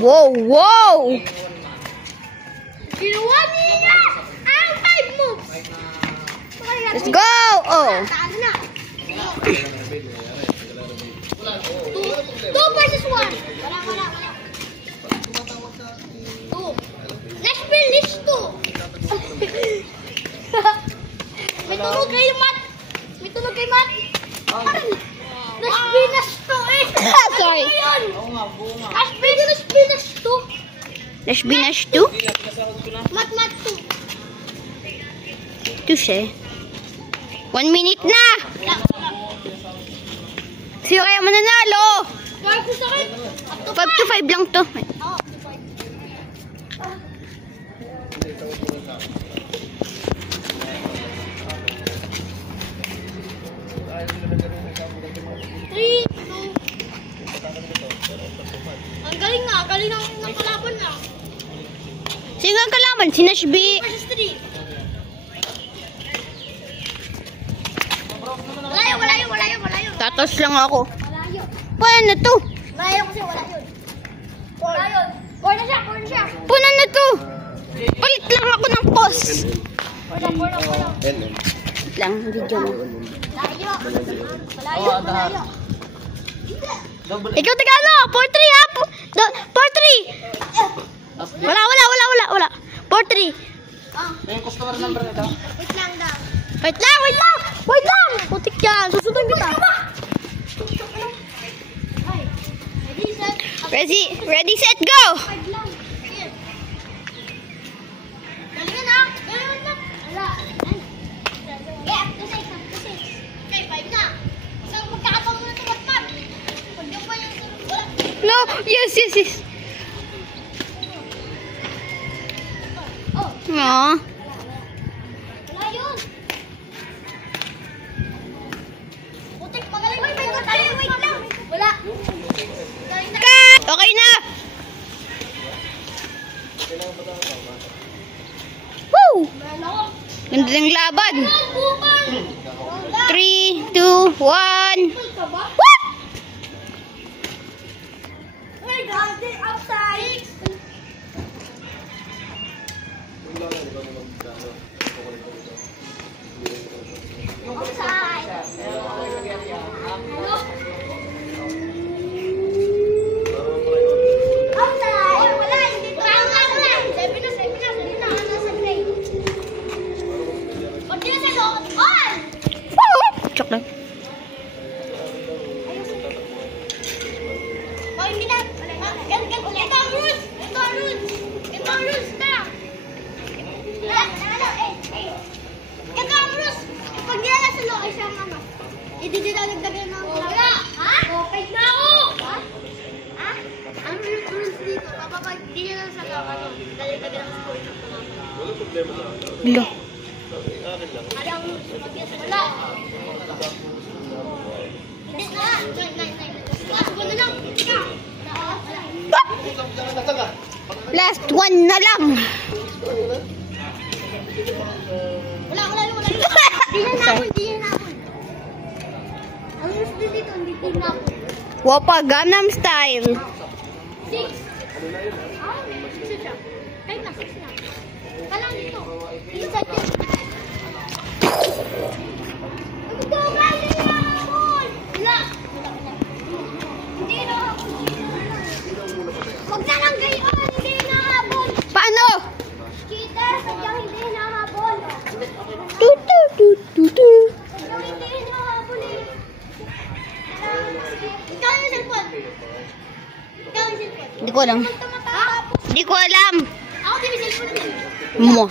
Wow, wow! Ginawa niya ang 5 moves. Let's go! Oh! Taas na. 2 versus 1. Wala. 2. Let's finish 2. May tunog kay Matt. Let's finish 2 eh. Sorry. Let's finish 2. Let's binash to? Mat 2. Touche. 1 minute na! Sino kaya mananalo? 5 to 5 lang to. Ang galing ng kalaban na. Sino ang kalaban? Si Nashbi. Versus 3. Wala yun. Tatos lang ako. Wala yun. Paano na to? Wala yun. Four na siya. Paano na to? Palit lang ako ng pause. Four na. Wait lang, video mo. Malayo. Ikaw Tagalog! 4-3 ha! 4-3! Wala. 4-3. Yung customer number nito. Wait lang. Putik yan! Susundan kita! Ready, set, go! Galingan na. Wala. Up to 6. Okay, 5 na. Isang magkakataon mo na ito, Batman. Pag yung pa yung... No! Yes! Oh, Aww. wala yun. Putik, magaling. Wait lang. Wala. Cut! Okay na! Woo! Ganda ng laban! 3, 2, 1. Woo! Hey, guys, outside. Outside. Outside. Wala, hindi pa. Wala. 7 na. Hindi na. Nasa grade. Pag din sa loob. On! Woo! Chok lang. Oh, hindi na. Ito ang rules. Na. Ito ang rules. Pag di na nasa loob, ay siya mama. Hindi na nagdagay ng wala. Ha? Okay na ako. Ha? Ang rules dito. Kapag di na nasa loob, dagay ng score. Bilo. Ang rules. Wala. Hindi na. 9. Segundo lang. Ikaw. Last one na lang. Wala. Di na napon. Ang rules dito, hindi napon. Wapa Gangnam Style. 6. Kahit na, 6 na. Kalang dito. Dito sa atin. Ito, galing na habol! Wala. Hindi na habol. Huwag na lang gayon, hindi na habol. Paano? Cheater, sadyang hindi na habol. Tu. Sadyang hindi na habol eh. Ikaw yung cellphone. Hindi ko alam. Tumatapos. Hindi ko alam. Ako din yung cellphone natin. Mo.